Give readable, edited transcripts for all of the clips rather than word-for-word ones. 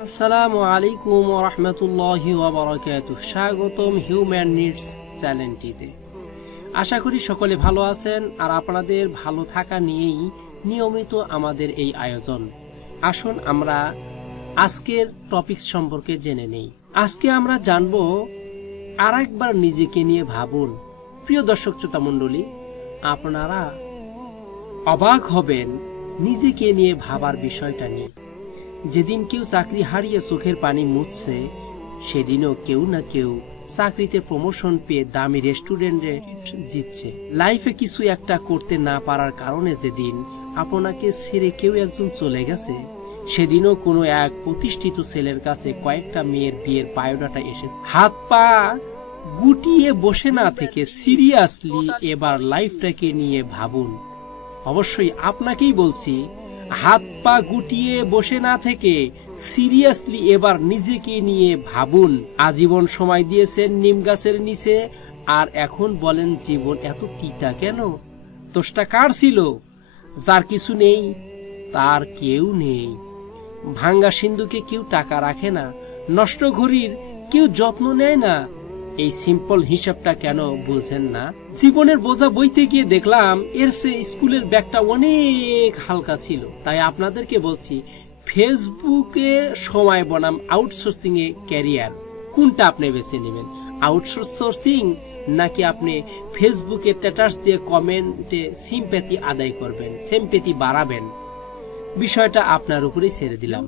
আসসালামু আলাইকুম ওয়া রাহমাতুল্লাহি ওয়া বারাকাতুহু। স্বাগতম হিউম্যান নিডস চ্যানেলটিতে। আশা করি সকলে ভালো আছেন আর আপনাদের ভালো থাকা নিয়েই নিয়মিত আমাদের এই আয়োজন। আসুন আমরা আজকের টপিক সম্পর্কে জেনে নেই। আজকে আমরা জানব আরেকবার নিজেকে নিয়ে ভাবুন। প্রিয় দর্শক শ্রোতা মণ্ডলী, আপনারা অবাক হবেন নিজেকে নিয়ে ভাবার বিষয়টা নিয়ে। যেদিন কেউ চাকরি হারিয়ে চোখের পানি মুছছে, সেদিনও কেউ না কেউ চাকরিতে প্রমোশন পেয়ে দামি রেস্টুরেন্টে জিতছে। লাইফে কিছু একটা করতে না পারার কারণে যেদিন আপনাকে ছেড়ে কেউ একজন চলে গেছে, সেদিনও কোনো এক প্রতিষ্ঠিত ছেলের কাছে কয়েকটা মেয়ের বিয়ের বায়োডাটা এসেছে। হাত পা গুটিয়ে বসে না থেকে সিরিয়াসলি এবার লাইফটাকে নিয়ে ভাবুন। অবশ্যই আপনাকেই বলছি, হাত পা গুটিয়ে বসে না থেকে সিরিয়াসলি এবার নিজেকে নিয়ে ভাবুন। আজীবন সময় দিয়েছেন নিম গাছের নিচে, আর এখন বলেন জীবন এত তিতা কেন? দোষটা কার ছিল? যার কিছু নেই তার কেউ নেই। ভাঙ্গা সিন্ধুকে কেউ টাকা রাখে না, নষ্ট ঘড়ির কেউ যত্ন নেয় না। এই সিম্পল হিসাবটা কেন বুঝেন না? জীবনের বোঝা বইতে গিয়ে দেখলাম এর চেয়ে স্কুলের ব্যাগটা অনেক হালকা ছিল। তাই আপনাদেরকে বলছি, ফেসবুকে সময় বনাম আউটসোর্সিং এ ক্যারিয়ার, কোনটা আপনি বেছে নেবেন? আউটসোর্সিং নাকি আপনি ফেসবুকে স্ট্যাটাস দিয়ে কমেন্টে সিম্প্যাথি আদায় করবেন, সিম্প্যাথি বাড়াবেন? বিষয়টা আপনার উপরেই ছেড়ে দিলাম।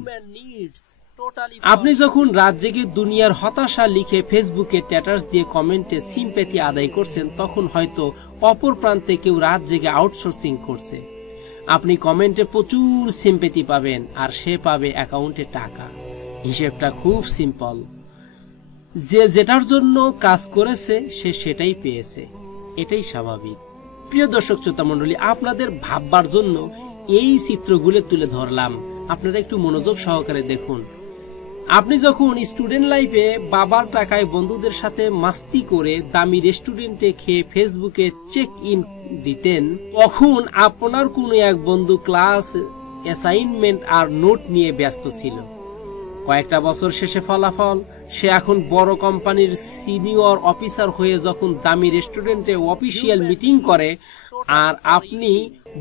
আপনি যখন রাত জেগে দুনিয়ার হতাশা লিখে ফেসবুকে স্ট্যাটাস দিয়ে কমেন্টে সিম্প্যাথি আদায় করছেন, তখন হয়তো অপর প্রান্তে কেউ রাত জেগে আউটসোর্সিং করছে। আপনি কমেন্টে প্রচুর সিম্প্যাথি পাবেন আর সে পাবে অ্যাকাউন্টে টাকা। হিসেবটা খুব সিম্পল। যে যেটার জন্য কাজ করেছে সে সেটাই পেয়েছে, এটাই স্বাভাবিক। প্রিয় দর্শক শ্রোতা মণ্ডলী, আপনাদের ভাববার জন্য এই চিত্রগুলো তুলে ধরলাম, আপনারা একটু মনোযোগ সহকারে দেখুন। আপনি যখন স্টুডেন্ট লাইফে বাবার টাকায় বন্ধুদের সাথে মাস্তি করে দামি রেস্টুরেন্টে খেয়ে ফেসবুকে চেক ইন দিতেন, তখন আপনার কোনো এক বন্ধু ক্লাস অ্যাসাইনমেন্ট আর নোট নিয়ে ব্যস্ত ছিল। কয়েকটা বছর শেষে ফলাফল, সে এখন বড় কোম্পানির সিনিয়র অফিসার হয়ে যখন দামি রেস্টুরেন্টে অফিসিয়াল মিটিং করে, আর আপনি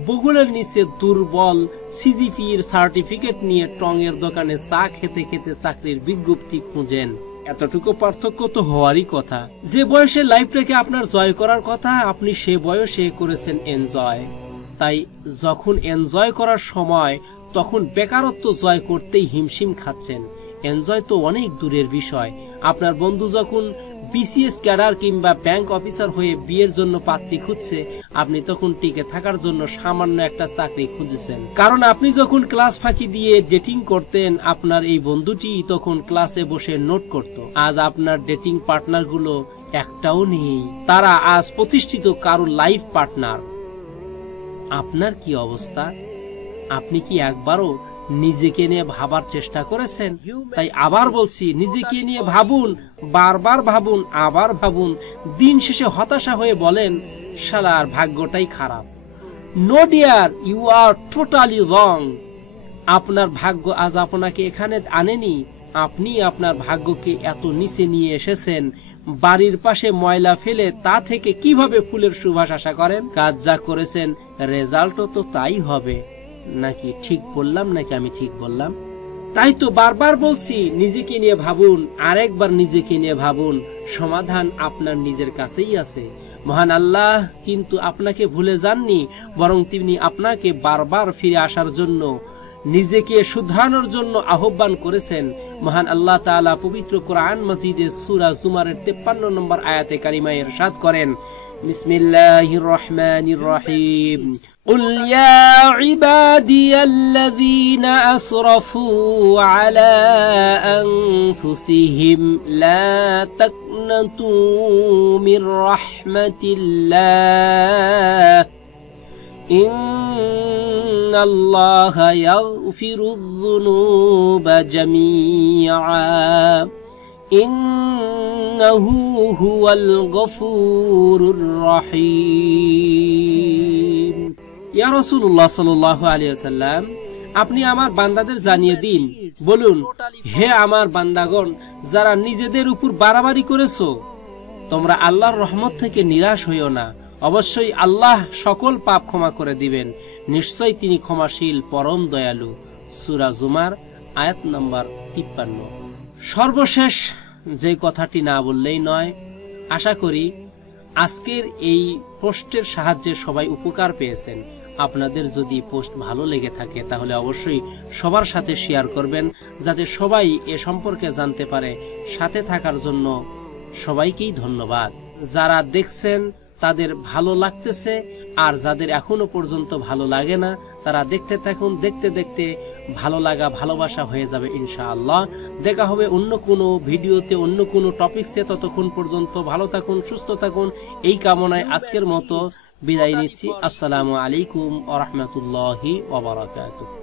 বগুলের নিচে দুর্বল সিজিপির সার্টিফিকেট নিয়ে টঙের দোকানে চা খেতে খেতে চাকরির বিজ্ঞপ্তি খুঁজেন। এতটুকু পার্থক্য তো হওয়ারই কথা। যে বয়সে লাইফটাকে আপনার জয় করার কথা, আপনি সে বয়সে করেছেন এনজয়। তাই যখন এনজয় করার সময়, তখন বেকারত্ব জয় করতেই হিমশিম খাচ্ছেন। এনজয় তো অনেক দূরের বিষয়। আপনার বন্ধু যখন বিসিএস ক্যাডার কিংবা ব্যাংক অফিসার হয়ে বিয়ের জন্য পাত্রী খুঁজছে, আপনি তখন টিকে থাকার জন্য সামান্য একটা চাকরি খুঁজেছেন। কারণ আপনি যখন ক্লাস ফাঁকি দিয়ে ডেটিং করতেন, আপনার এই বন্ধুটি তখন ক্লাসে বসে নোট করত। আজ আপনার ডেটিং পার্টনার গুলো একটাও নেই, তারা আজ প্রতিষ্ঠিত কারো লাইফ পার্টনার। আপনার কি অবস্থা? আপনি কি একবারও নিজেকে নিয়ে ভাবার চেষ্টা করেছেন? তাই আবার বলছি, নিজেকে নিয়ে ভাবুন, বারবার ভাবুন, আবার ভাবুন। দিন শেষে হতাশা হয়ে বলেন, শালার ভাগ্যটাই খারাপ। No dear, you are totally wrong. আপনার ভাগ্য আজ আপনাকে এখানে আনেনি, আপনি আপনার ভাগ্যকে এত নিচে নিয়ে এসেছেন। বাড়ির পাশে ময়লা ফেলে তা থেকে কিভাবে ফুলের সুবাস আশা করেন? কাজ যা করেছেন রেজাল্টও তো তাই হবে। নাকি ঠিক বললাম? নাকি আমি ঠিক বললাম? তাই তো বারবার বলছি, নিজেকে নিয়ে ভাবুন, আরেকবার নিজেকে নিয়ে ভাবুন। সমাধান আপনার নিজের কাছেই আছে। মহান আল্লাহ কিন্তু আপনাকে ভুলে যাননি, বরং তিনি আপনাকে বারবার ফিরে আসার জন্য, নিজেকে শুধরানোর জন্য আহ্বান করেছেন। মহান আল্লাহ তাআলা পবিত্র কোরআন মাজিদে সূরা জুমারের 53 নম্বর আয়াতে কারিমায় ইরশাদ করেন, বিসমিল্লাহির রহমানির রহিম, কুল ইয়া ইবাদিয়াল্লাযীনা আসরাফু আলা আনফুসিহিম লা তাকনাতু মির রাহমাতিল্লাহ ইন্নাল্লাহা ইয়াগফিরুয যুনুবা জামিআ ইন্নাহু হুয়াল গফুরুর রহিম। ইয়া রাসূলুল্লাহ সাল্লাল্লাহু আলাইহি ওয়াসাল্লাম, আপনি আমার বান্দাদের জানিয়ে দিন, বলুন, হে আমার বান্দাগণ, যারা নিজেদের উপর বাড়াবাড়ি করেছো, তোমরা আল্লাহর রহমত থেকে নিরাশ হইও না। অবশ্যই আল্লাহ সকল পাপ ক্ষমা করে দিবেন। নিশ্চয়ই তিনি ক্ষমাশীল, পরম দয়ালু। সূরা জুমার আয়াত নম্বর 53। সর্বশেষ যে কথাটি না বললেই নয়, আশা করি আজকের এই পোস্টের সাহায্যে সবাই উপকার পেয়েছেন। আপনাদের যদি পোস্ট ভালো লেগে থাকে তাহলে অবশ্যই সবার সাথে শেয়ার করবেন, যাতে সবাই এ সম্পর্কে জানতে পারে। সাথে থাকার জন্য সবাইকেই ধন্যবাদ। যারা দেখছেন তাদের ভালো লাগতেছে, আর যাদের এখনো পর্যন্ত ভালো লাগে না তারা দেখতে থাকুন। দেখতে দেখতে ভালো লাগা ভালোবাসা হয়ে যাবে ইনশাআল্লাহ। দেখা হবে অন্য কোনো ভিডিওতে, অন্য কোনো টপিকসে। ততক্ষণ পর্যন্ত ভালো থাকুন, সুস্থ থাকুন, এই কামনায় আজকের মতো বিদায় নিচ্ছি। আসসালামু আলাইকুম ওয়া রাহমাতুল্লাহি ওয়া বারাকাতুহু।